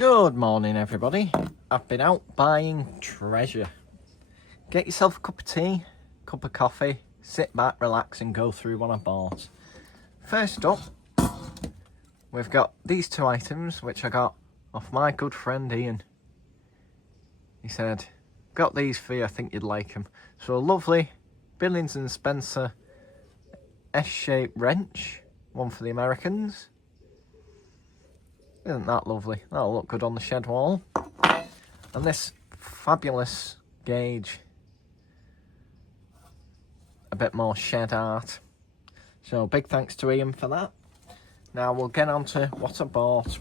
Good morning, everybody. I've been out buying treasure. Get yourself a cup of tea, cup of coffee, sit back, relax and go through what I bought. First up, we've got these two items which I got off my good friend Ian. He said, got these for you, I think you'd like them. So a lovely Billings & Spencer S-shaped wrench, one for the Americans. Isn't that lovely? That'll look good on the shed wall. And this fabulous gauge. A bit more shed art. So big thanks to Ian for that. Now we'll get on to what I bought.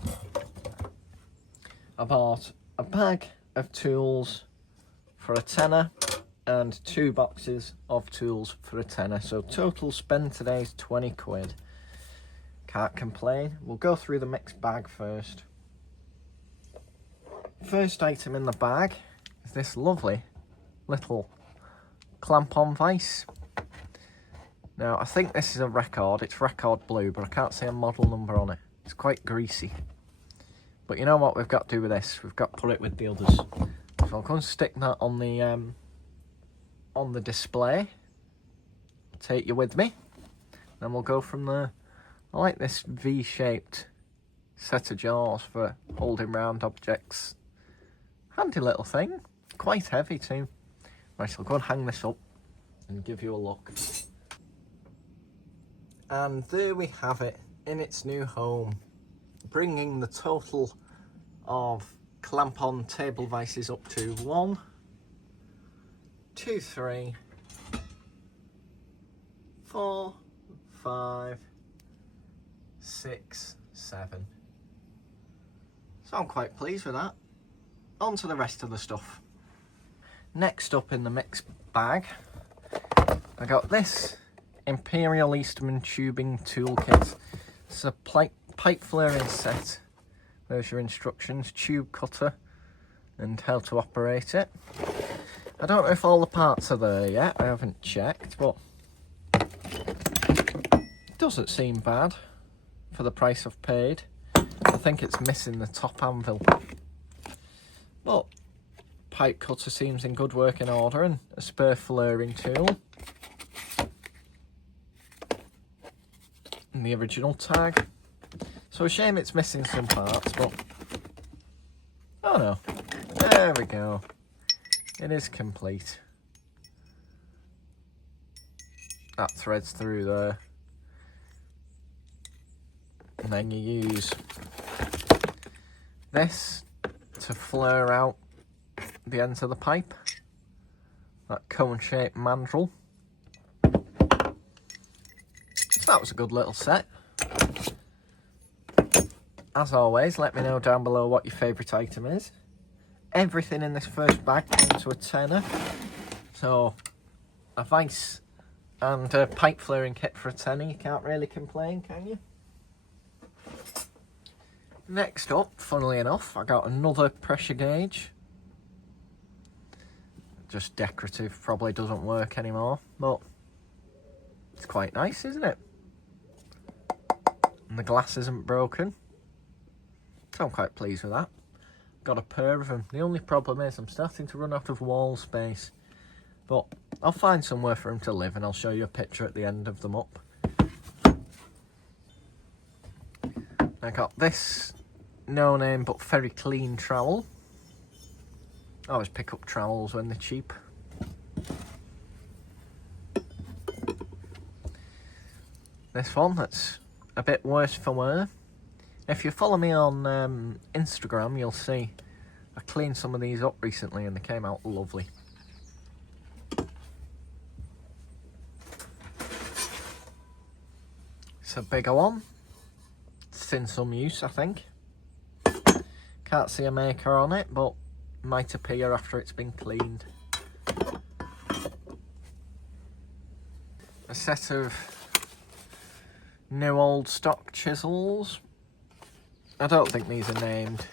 I bought a bag of tools for a tenner and 2 boxes of tools for a tenner. So total spend today is 20 quid. Can't complain. We'll go through the mixed bag first. First item in the bag is this lovely little clamp-on vise. Now, I think this is a record. It's record blue, but I can't see a model number on it. It's quite greasy. But you know what we've got to do with this? We've got to put it with the others. So I'm going to stick that on the display. Take you with me. Then we'll go from there. I like this V-shaped set of jaws for holding round objects. Handy little thing. Quite heavy too. Right, I'll go and hang this up and give you a look. And there we have it in its new home. Bringing the total of clamp-on table vices up to 1, 2, 3, 4, 5, 6, 7. So I'm quite pleased with that. On to the rest of the stuff. Next up in the mixed bag, I got this Imperial Eastman tubing toolkit. It's a pipe flaring set. There's your instructions, tube cutter and how to operate it. I don't know if all the parts are there yet, I haven't checked, but it doesn't seem bad for the price I've paid. I think it's missing the top anvil. But pipe cutter seems in good working order and a spare flaring tool. And the original tag. So a shame it's missing some parts, but oh no, there we go. It is complete. That threads through there. And then you use this to flare out the ends of the pipe. That cone-shaped mandrel. So that was a good little set. As always, let me know down below what your favourite item is. Everything in this first bag came to a tenner. So a vise and a pipe flaring kit for a tenner. You can't really complain, can you? Next up, funnily enough, I got another pressure gauge. Just decorative, probably doesn't work anymore, but it's quite nice, isn't it? And the glass isn't broken, so I'm quite pleased with that. Got a pair of them. The only problem is I'm starting to run out of wall space, but I'll find somewhere for them to live and I'll show you a picture at the end of them up. I got this no name but very clean trowel. I always pick up trowels when they're cheap. This one that's a bit worse for wear. If you follow me on Instagram, you'll see I cleaned some of these up recently and they came out lovely. It's a bigger one. It's in some use, I think. Can't see a maker on it, but might appear after it's been cleaned. A set of new old stock chisels. I don't think these are named,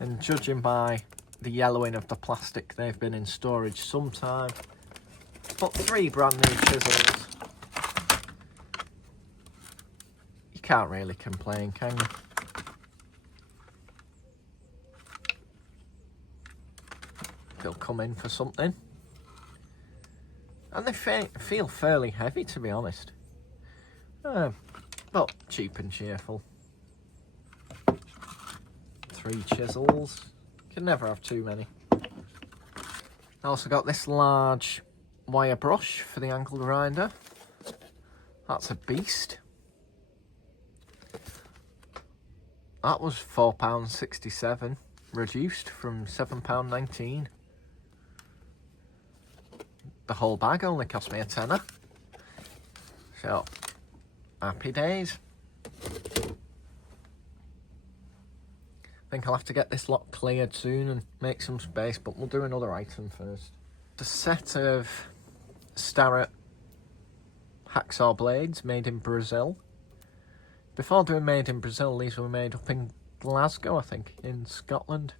and judging by the yellowing of the plastic, they've been in storage some time. But 3 brand new chisels. You can't really complain, can you? they'll come in for something. And they feel fairly heavy, to be honest. But cheap and cheerful. 3 chisels. Can never have too many. I also got this large wire brush for the angle grinder. That's a beast. That was £4.67, reduced from £7.19. The whole bag only cost me a tenner. So, happy days. I think I'll have to get this lot cleared soon and make some space, but we'll do another item first. A set of Starrett hacksaw blades made in Brazil. Before doing made in Brazil, these were made up in Glasgow, I think, in Scotland.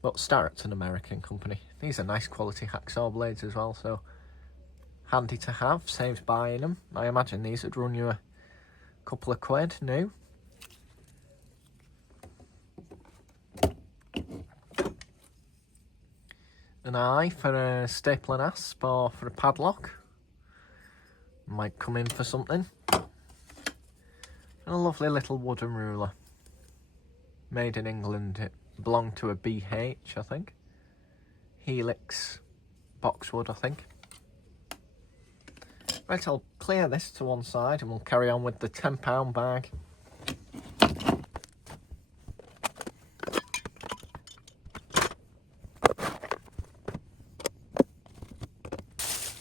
But Starrett's an American company. These are nice quality hacksaw blades as well, so handy to have, saves buying them. I imagine these would run you a couple of quid new. An eye for a staple and asp, or for a padlock. Might come in for something. And a lovely little wooden ruler. Made in England. It belonged to a BH, I think. Helix boxwood, I think. Right, I'll clear this to one side and we'll carry on with the £10 bag.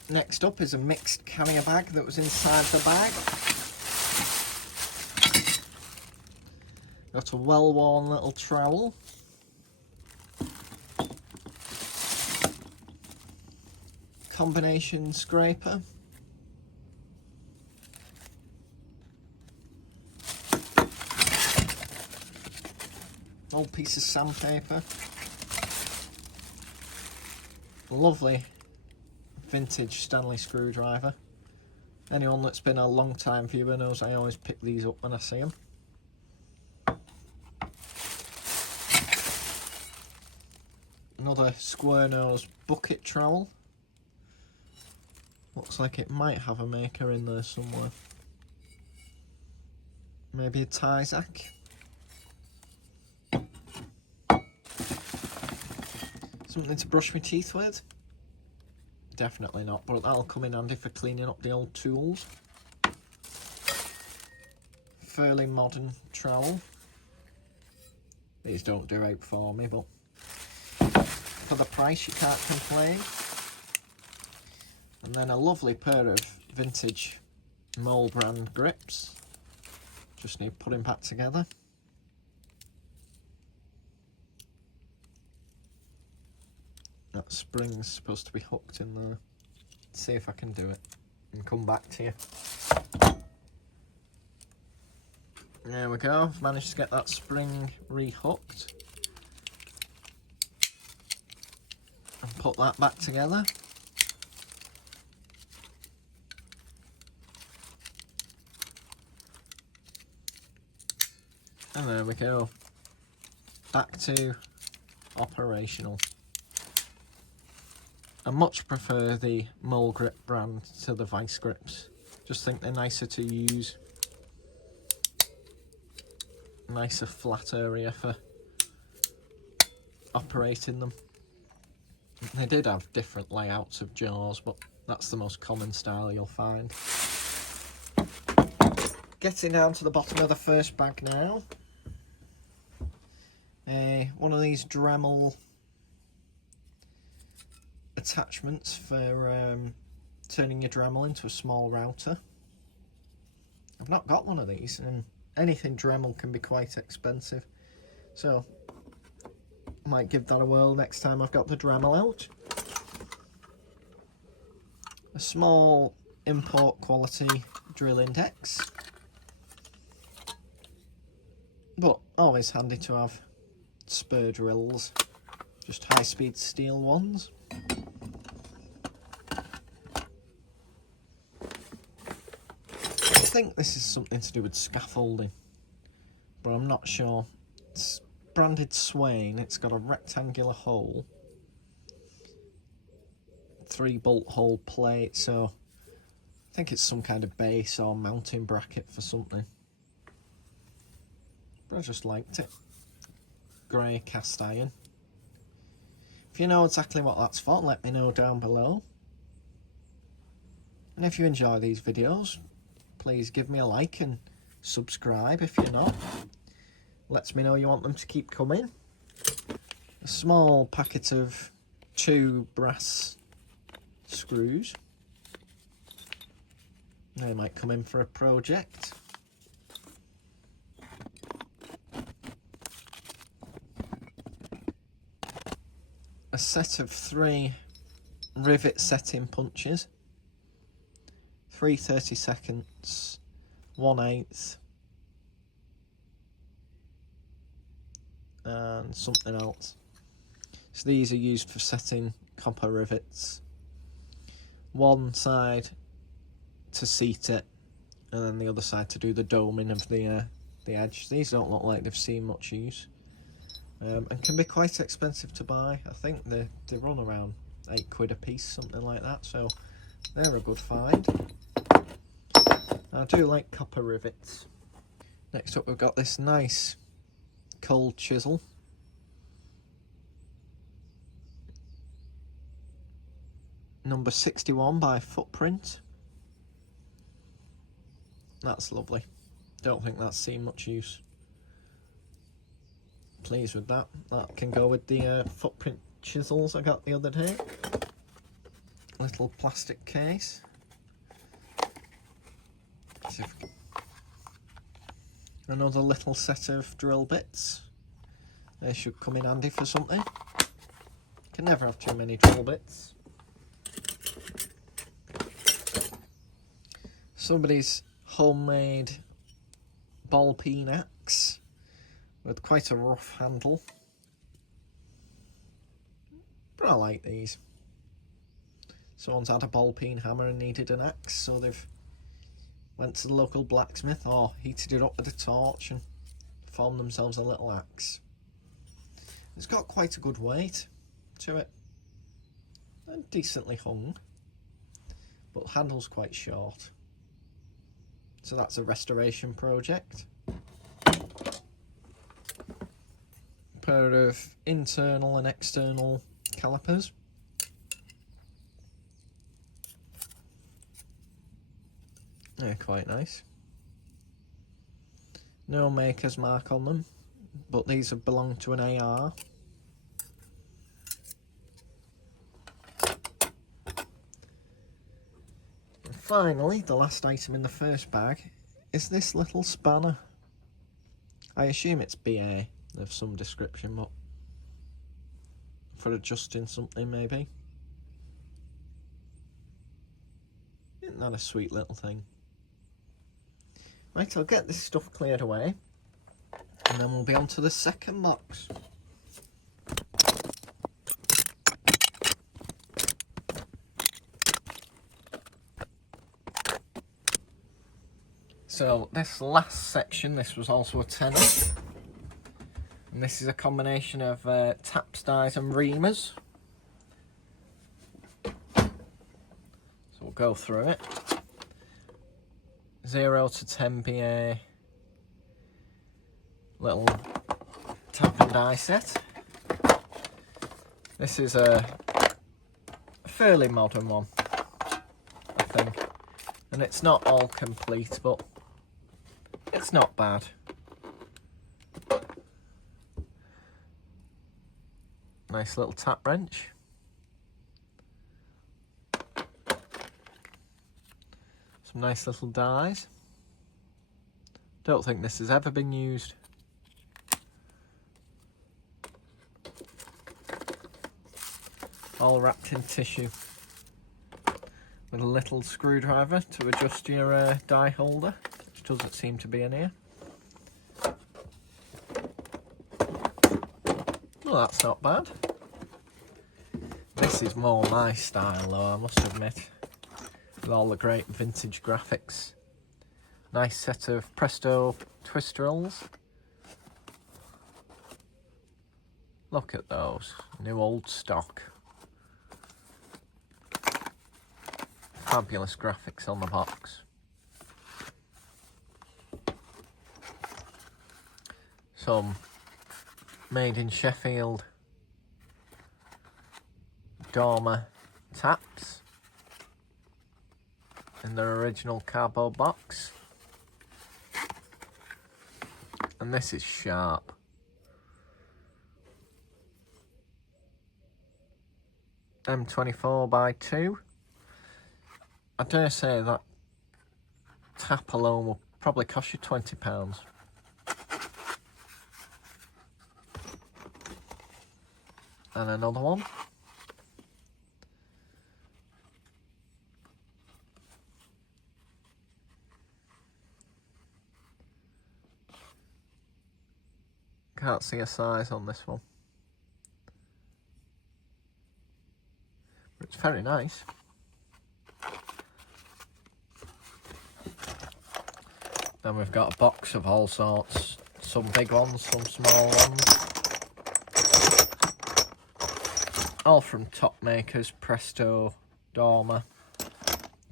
Next up is a mixed carrier bag that was inside the bag. Got a well-worn little trowel. Combination scraper. Old piece of sandpaper. Lovely vintage Stanley screwdriver. Anyone that's been a long time viewer knows I always pick these up when I see them. Another square nose bucket trowel. Looks like it might have a maker in there somewhere. Maybe a Tyzac. Something to brush my teeth with? Definitely not, but that'll come in handy for cleaning up the old tools. Fairly modern trowel. These don't do out for me, but for the price you can't complain. And then a lovely pair of vintage Mole brand grips. Just need putting back together. That spring's supposed to be hooked in there. Let's see if I can do it and come back to you. There we go, I've managed to get that spring rehooked. And put that back together. And there we go. Back to operational. I much prefer the Mole Grip brand to the Vice Grips. Just think they're nicer to use. Nicer flat area for operating them. They did have different layouts of jaws, but that's the most common style you'll find. Getting down to the bottom of the first bag now. One of these Dremel attachments for turning your Dremel into a small router. I've not got one of these, and anything Dremel can be quite expensive, so I might give that a whirl next time I've got the Dremel out. A small import quality drill index, but always handy to have spur drills, just high-speed steel ones. I think this is something to do with scaffolding, but I'm not sure. It's branded Swain, it's got a rectangular hole 3-bolt hole plate, so I think it's some kind of base or mounting bracket for something. But I just liked it. Grey cast iron. If you know exactly what that's for, let me know down below. And if you enjoy these videos, please give me a like and subscribe if you're not. Lets me know you want them to keep coming. A small packet of 2 brass screws. They might come in for a project. A set of 3 rivet setting punches. 3 30-seconds, 1/8, and something else. So these are used for setting copper rivets. One side to seat it, and then the other side to do the doming of the edge. These don't look like they've seen much use, and can be quite expensive to buy. I think they run around £8 a piece, something like that, so they're a good find. I do like copper rivets. Next up we've got this nice cold chisel. Number 61 by Footprint. That's lovely. Don't think that's seen much use. Pleased with that. That can go with the Footprint chisels I got the other day. Little plastic case. Another little set of drill bits. They should come in handy for something. Can never have too many drill bits. Somebody's homemade ball peen axe with quite a rough handle. But I like these. Someone's had a ball peen hammer and needed an axe, so they've went to the local blacksmith or heated it up with a torch and formed themselves a little axe. It's got quite a good weight to it and decently hung, but the handle's quite short. So that's a restoration project. A pair of internal and external calipers. They're quite nice. No maker's mark on them, but these have belonged to an AR. And finally, the last item in the first bag is this little spanner. I assume it's BA of some description, but for adjusting something maybe. Isn't that a sweet little thing? Right, I'll get this stuff cleared away and then we'll be on to the second box. So this last section, this was also a tenner. And this is a combination of taps, dies and reamers. So we'll go through it. 0 to 10 BA little tap and die set. This is a fairly modern one, I think, and it's not all complete, but it's not bad. Nice little tap wrench. Some nice little dies. Don't think this has ever been used. All wrapped in tissue. With a little screwdriver to adjust your die holder, which doesn't seem to be in here. Well, that's not bad. This is more my style though, I must admit. With all the great vintage graphics. Nice set of Presto twist drills. Look at those, new old stock. Fabulous graphics on the box. Some made in Sheffield Dormer taps in their original cardboard box. And this is sharp. M24 by 2. I dare say that tap alone will probably cost you £20. And another one. Can't see a size on this one. But it's very nice. Then we've got a box of all sorts. Some big ones, some small ones. All from top makers, Presto, Dormer,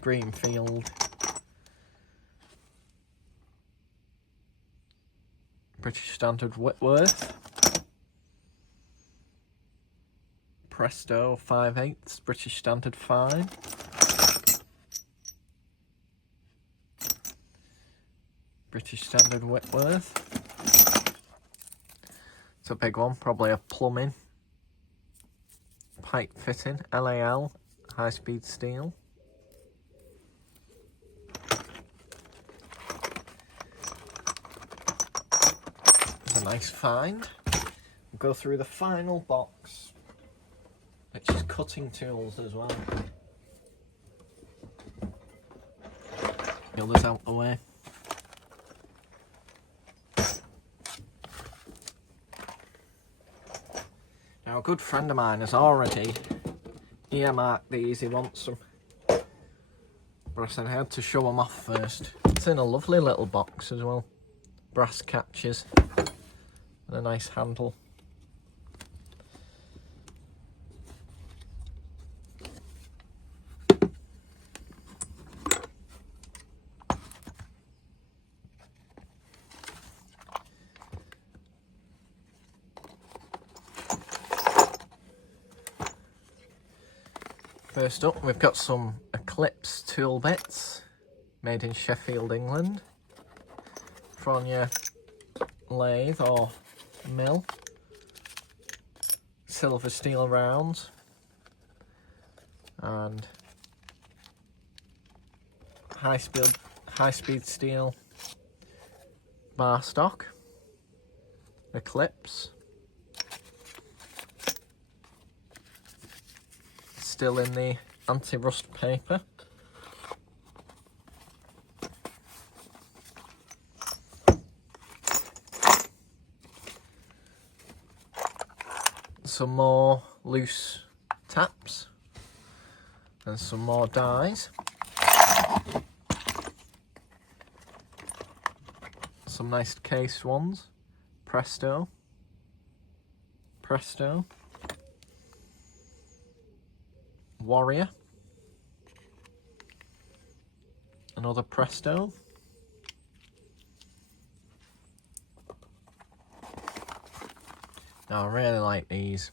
Greenfield, British Standard Whitworth, Presto 5/8, British Standard Fine, British Standard Whitworth. It's a big one, probably a plumbing, pipe fitting, LAL, high speed steel. It's a nice find. We'll go through the final box, which is cutting tools as well. The others out the way. Now, a good friend of mine has already earmarked these, he wants them. But I said I had to show them off first. It's in a lovely little box as well. Brass catches and a nice handle. First up, we've got some Eclipse tool bits made in Sheffield, England, from your lathe or mill. Silver steel rounds and high speed steel bar stock. Eclipse. Still in the anti-rust paper. Some more loose taps and some more dies. Some nice case ones. Presto. Presto. Warrior. Another Presto. Now I really like these.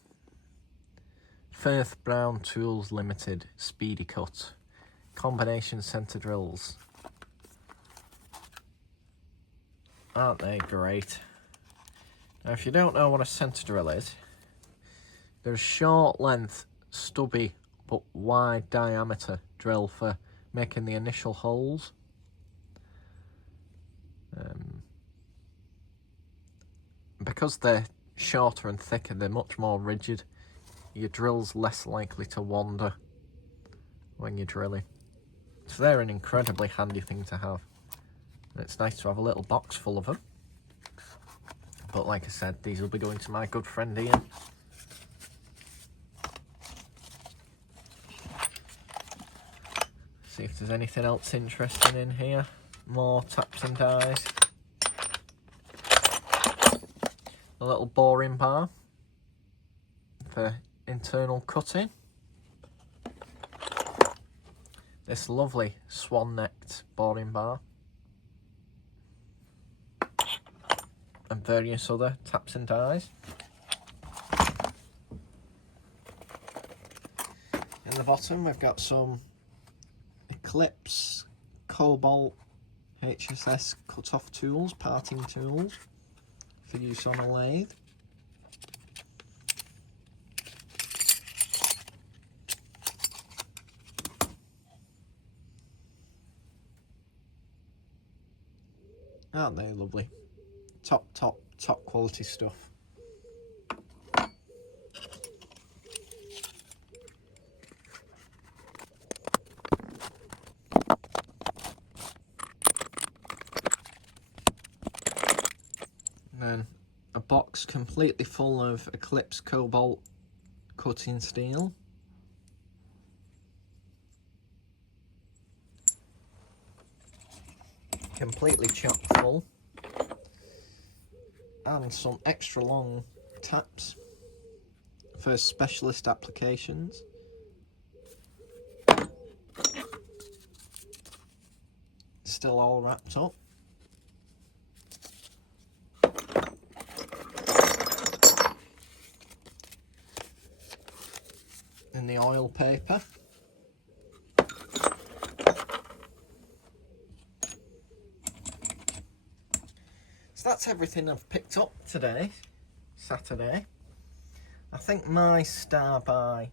Firth Brown Tools Limited Speedy Cut combination centre drills. Aren't they great? Now if you don't know what a centre drill is, they're a short length, stubby but wide diameter drill for making the initial holes. Because they're shorter and thicker, they're much more rigid. Your drill's less likely to wander when you're drilling. So they're an incredibly handy thing to have. And it's nice to have a little box full of them. But like I said, these will be going to my good friend Ian. See if there's anything else interesting in here. More taps and dies. A little boring bar for internal cutting. this lovely swan-necked boring bar, and various other taps and dies. In the bottom we've got some Eclipse Cobalt HSS cut-off tools, parting tools for use on a lathe. Aren't they lovely? Top quality stuff. And then a box completely full of Eclipse Cobalt cutting steel. Completely chock full. And some extra long taps for specialist applications. Still all wrapped up. In the oil paper. So that's everything I've picked up today, Saturday. I think my star by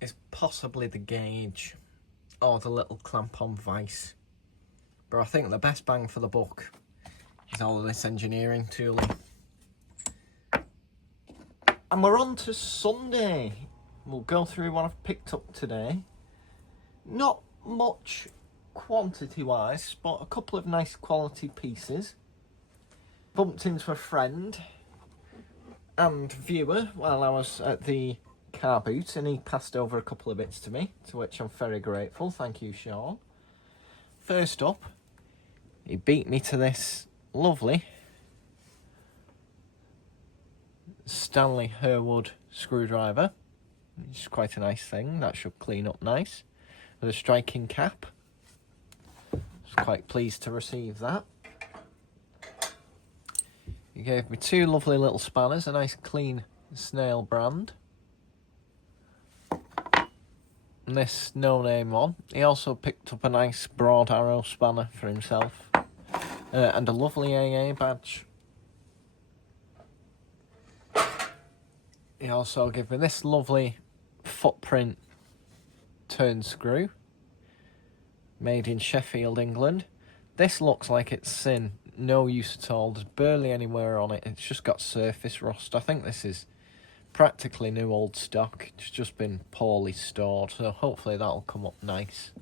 is possibly the gauge or the little clamp-on vise. But I think the best bang for the buck is all of this engineering tooling. And we're on to Sunday. We'll go through what I've picked up today. Not much quantity-wise, but a couple of nice quality pieces. Bumped into a friend and viewer while I was at the Carboot, and he passed over a couple of bits to me, to which I'm very grateful. Thank you, Sean. First up, he beat me to this lovely Stanley Herwood screwdriver, which is quite a nice thing. That should clean up nice, with a striking cap. I was quite pleased to receive that. He gave me two lovely little spanners, a nice clean Snail brand, and this no-name one. He also picked up a nice broad arrow spanner for himself, and a lovely AA badge. He also gave me this lovely footprint turn screw, made in Sheffield, England. This looks like it's sin, no use at all. There's barely anywhere on it. It's just got surface rust. I think this is practically new old stock. It's just been poorly stored, so hopefully that'll come up nice.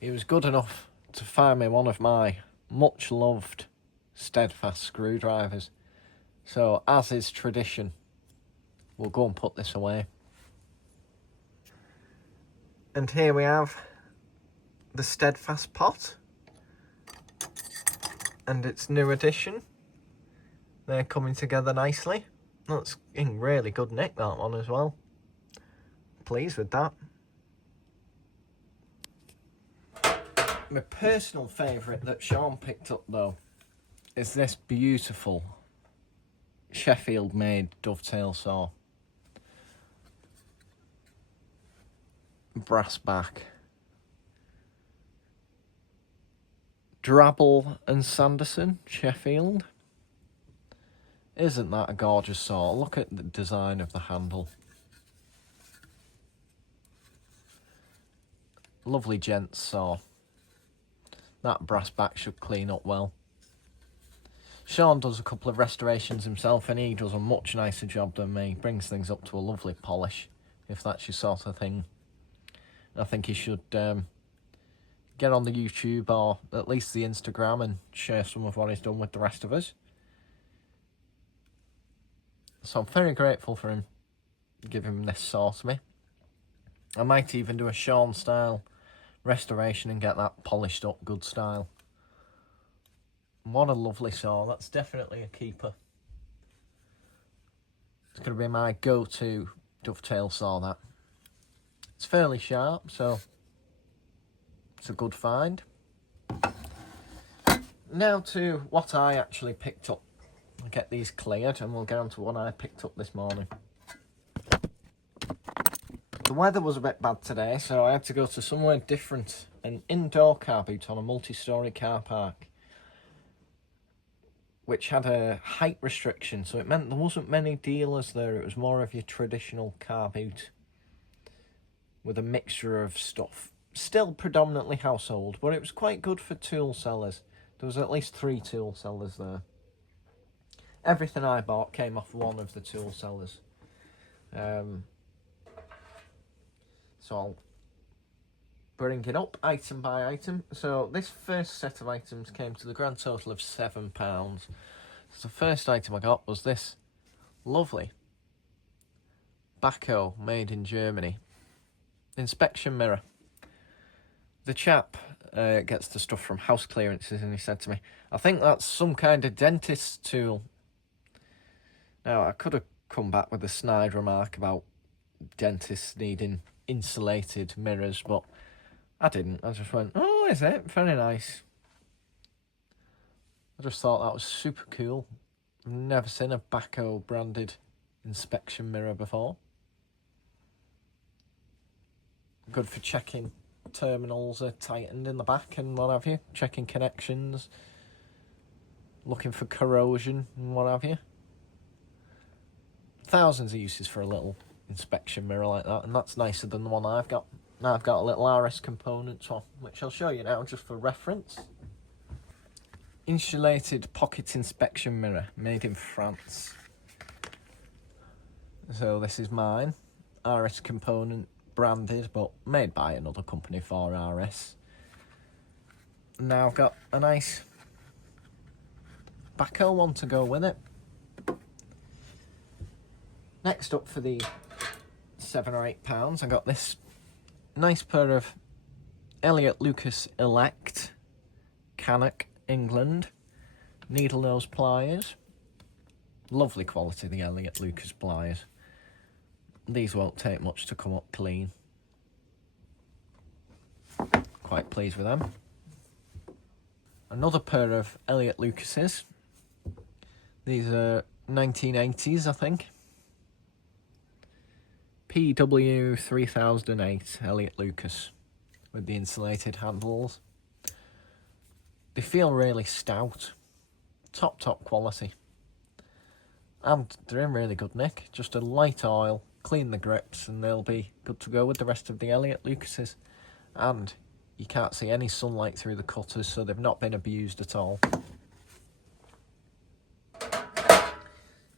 He was good enough to find me one of my much loved steadfast screwdrivers, so as is tradition, we'll go and put this away. And here we have the steadfast pot and its new addition. They're coming together nicely. That's in really good nick, that one as well. Pleased with that. My personal favourite that Sean picked up though is this beautiful Sheffield made dovetail saw. Brass back. Drabble and Sanderson, Sheffield. Isn't that a gorgeous saw? Look at the design of the handle. Lovely gents saw. That brass back should clean up well. Sean does a couple of restorations himself, and he does a much nicer job than me. Brings things up to a lovely polish, if that's your sort of thing. I think he should get on the YouTube or at least the Instagram and share some of what he's done with the rest of us. So I'm very grateful for him giving this saw to me. I might even do a Sean style restoration and get that polished up good style. What a lovely saw. That's definitely a keeper. It's going to be my go-to dovetail saw that. It's fairly sharp, so it's a good find. Now to what I actually picked up. I'll get these cleared and we'll get on to what I picked up this morning. The weather was a bit bad today, so I had to go to somewhere different. An indoor car boot on a multi-storey car park, which had a height restriction, so it meant there wasn't many dealers there. It was more of your traditional car boot with a mixture of stuff. Still predominantly household, but it was quite good for tool sellers. There was at least 3 tool sellers there. Everything I bought came off one of the tool sellers. So I'll bring it up item by item. So this first set of items came to the grand total of £7. So the first item I got was this lovely backhoe made in Germany. Inspection mirror. The chap gets the stuff from house clearances, and he said to me, I think that's some kind of dentist's tool. Now, I could have come back with a snide remark about dentists needing insulated mirrors, but I didn't. I just went, oh, is it? Very nice. I just thought that was super cool. I've never seen a backhoe branded inspection mirror before. Good for checking terminals are tightened in the back and what have you. Checking connections. Looking for corrosion and what have you. Thousands of uses for a little inspection mirror like that, and that's nicer than the one I've got. Now I've got a little RS components one, which I'll show you now just for reference. Insulated pocket inspection mirror, made in France. So this is mine, RS component branded, but made by another company for RS. Now I've got a nice backhoe one to go with it. Next up for the £7 or £8, I got this nice pair of Elliott Lucas Elect Cannock England needle nose pliers. Lovely quality, the Elliott Lucas pliers. These won't take much to come up clean. Quite pleased with them. Another pair of Elliott Lucases. These are 1980s, I think. PW 3008 Elliott Lucas with the insulated handles. They feel really stout. Top quality. And they're in really good nick. Just a light oil, clean the grips, and they'll be good to go with the rest of the Elliott Lucases. And you can't see any sunlight through the cutters, so they've not been abused at all.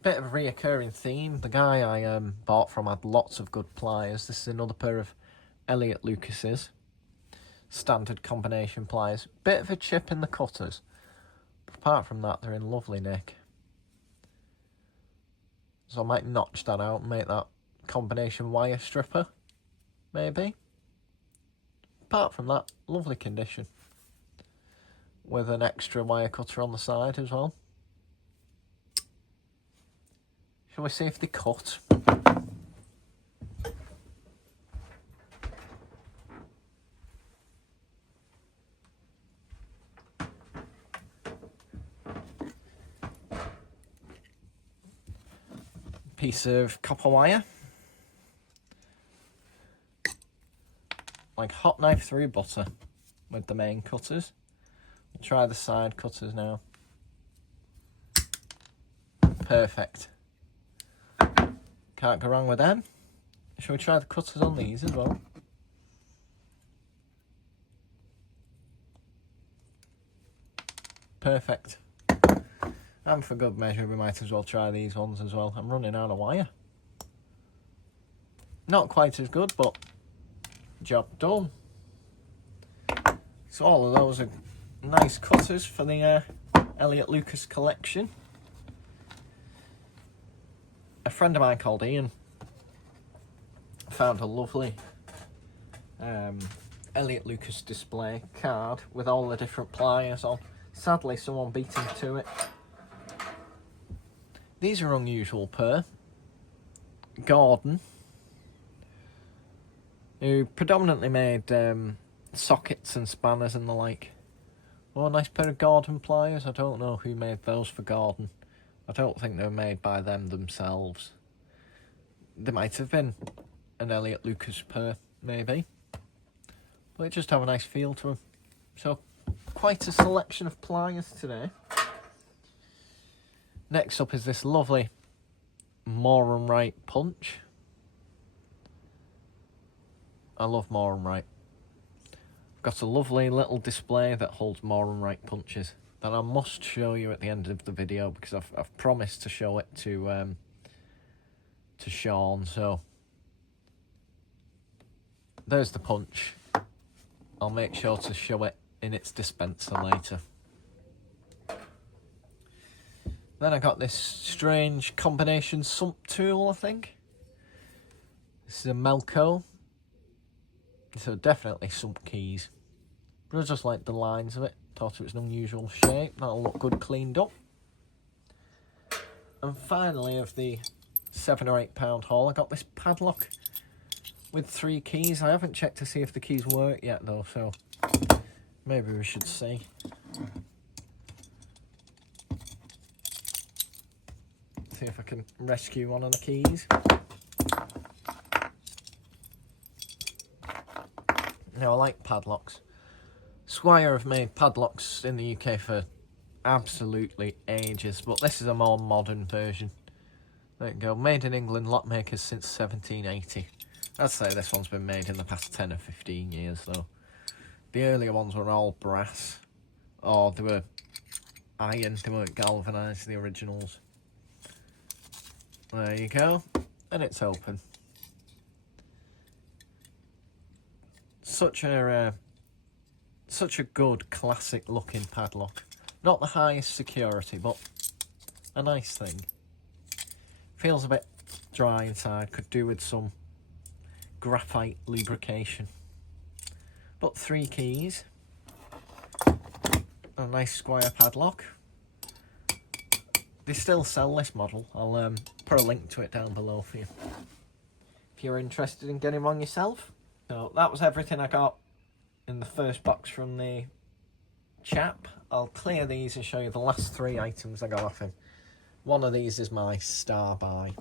Bit of a reoccurring theme. The guy I bought from had lots of good pliers. This is another pair of Elliott Lucases. Standard combination pliers. Bit of a chip in the cutters. But apart from that, they're in lovely nick. So I might notch that out and make that combination wire stripper. Maybe. Apart from that, lovely condition. With an extra wire cutter on the side as well. Shall we see if they cut? Piece of copper wire. Like hot knife through butter with the main cutters. We'll try the side cutters now. Perfect. Can't go wrong with them. Shall we try the cutters on these as well? Perfect. And for good measure, we might as well try these ones as well. I'm running out of wire. Not quite as good, but job done. So all of those are nice cutters for the Elliott Lucas collection. A friend of mine called Ian found a lovely Elliott Lucas display card with all the different pliers on. Sadly, someone beat him to it. These are unusual pair. Gordon who predominantly made sockets and spanners and the like. Oh, a nice pair of Gordon pliers. I don't know who made those for Gordon. I don't think they were made by them themselves. They might have been an Elliot Lucas pair, maybe. But it just have a nice feel to them. So, quite a selection of pliers today. Next up is this lovely Moore and Wright punch. I love Moore and Wright. I've got a lovely little display that holds Moore and Wright punches that I must show you at the end of the video, because I've promised to show it to Sean. So there's the punch. I'll make sure to show it in its dispenser later. Then I got this strange combination sump tool, I think. This is a Melco. So definitely sump keys. But I just like the lines of it. Thought it was an unusual shape. That'll look good cleaned up. And finally, of the £7 or £8 haul, I got this padlock with 3 keys. I haven't checked to see if the keys work yet though, so maybe we should see. See if I can rescue one of the keys. Now, I like padlocks. Squire have made padlocks in the UK for absolutely ages, but this is a more modern version. There you go. Made in England, lockmakers since 1780. I'd say this one's been made in the past 10 or 15 years, though. The earlier ones were all brass, or they were iron, they weren't galvanised, the originals. There you go, and it's open. Such a good classic looking padlock. Not the highest security, but a nice thing. Feels a bit dry inside, could do with some graphite lubrication. But 3 keys. A nice Squire padlock. They still sell this model. I'll put a link to it down below for you if you're interested in getting one yourself. So that was everything I got in the first box from the chap. I'll clear these and show you the last 3 items I got off him. One of these is my star buy.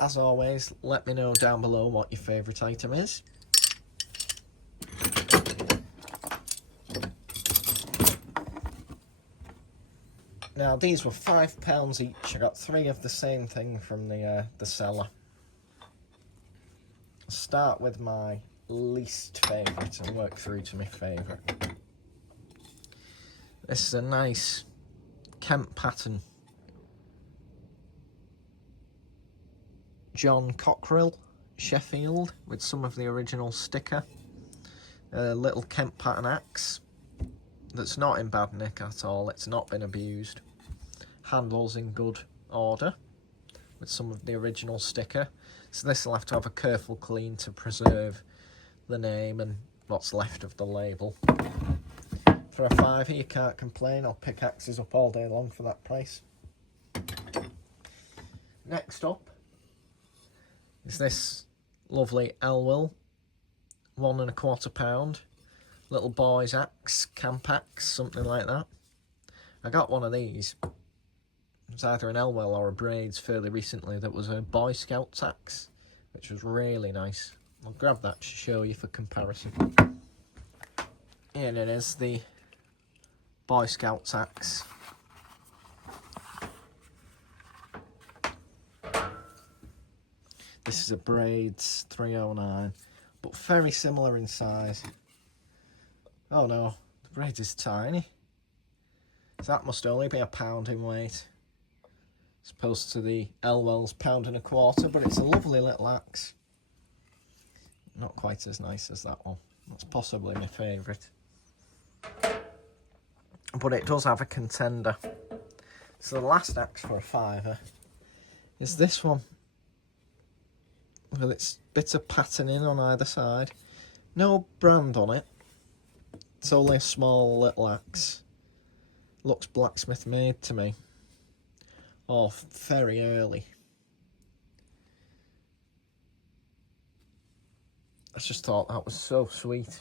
As always, let me know down below what your favourite item is. Now these were £5 each. I got 3 of the same thing from the seller. I'll start with my least favourite and work through to my favourite. This is a nice Kemp pattern John Cockerill Sheffield with some of the original sticker. A little Kemp pattern axe that's not in bad nick at all. It's not been abused. Handles in good order with some of the original sticker. So this will have to have a careful clean to preserve the name and what's left of the label. For a £5 you can't complain. I'll pick axes up all day long for that price. Next up is this lovely Elwell £1¼ little boy's axe, camp axe, something like that. I got one of these. It was either an Elwell or a Braids fairly recently that was a Boy Scout's axe, which was really nice. I'll grab that to show you for comparison. Here it is, the Boy Scout's axe. This is a Braids 309, but very similar in size. Oh no, the Braids is tiny. So that must only be £1 in weight, as opposed to the Elwell's £1¼ but it's a lovely little axe. Not quite as nice as that one. That's possibly my favourite. But it does have a contender. So the last axe for a £5 is this one, with its bit of patterning on either side. No brand on it. It's only a small little axe. Looks blacksmith made to me. Or very early. just thought that was so sweet.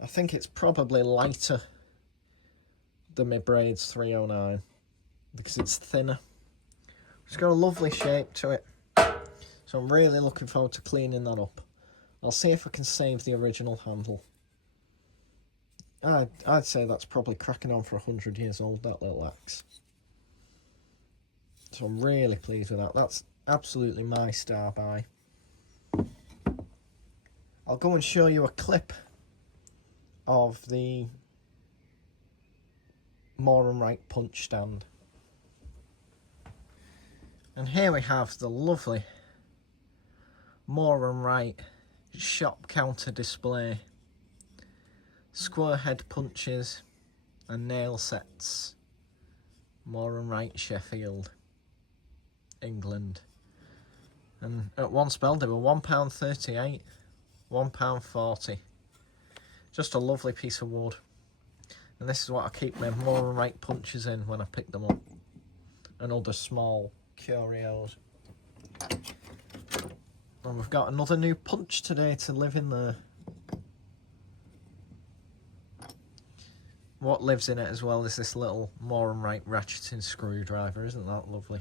I think it's probably lighter than my Braids 309 because it's thinner. It's got a lovely shape to it, so I'm really looking forward to cleaning that up. I'll see if I can save the original handle. I'd say that's probably cracking on for 100 years old, that little axe. So I'm really pleased with that. That's absolutely my star buy. I'll go and show you a clip of the Moore and Wright punch stand. And here we have the lovely Moore and Wright shop counter display. Square head punches and nail sets. Moore and Wright, Sheffield, England. And at one spell they were £1.38, £1.40. Just a lovely piece of wood. And this is what I keep my Moore and Wright punches in when I pick them up. And other small curios. And we've got another new punch today to live in there. What lives in it as well is this little Moore and Wright ratcheting screwdriver. Isn't that lovely?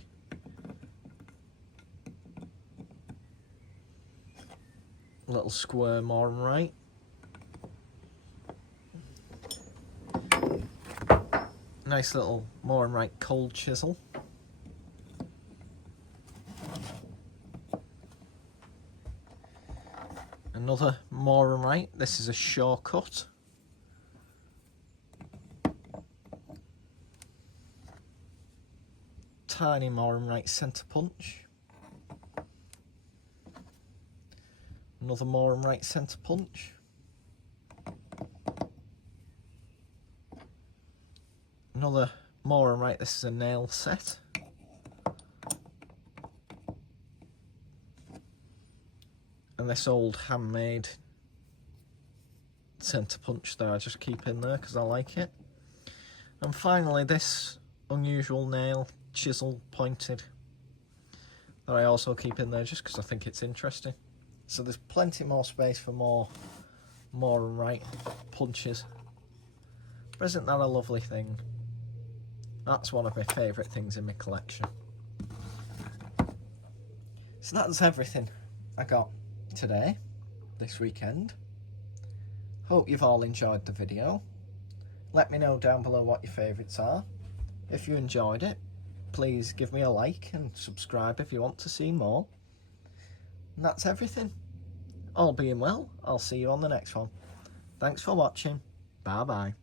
Little square Moore and Wright. Nice little Moore and Wright cold chisel. Another Moore and Wright. This is a shortcut. Tiny Moore and Wright centre punch. Another Moore and Wright centre punch. Another Moore and Wright. This is a nail set. And this old handmade centre punch that I just keep in there because I like it. And finally this unusual nail, chisel pointed, that I also keep in there just because I think it's interesting. So there's plenty more space for more Moore and Wright punches. But isn't that a lovely thing? That's one of my favourite things in my collection. So that's everything I got today, this weekend. Hope you've all enjoyed the video. Let me know down below what your favourites are. If you enjoyed it, please give me a like and subscribe if you want to see more. And that's everything. All being well, I'll see you on the next one. Thanks for watching. Bye bye.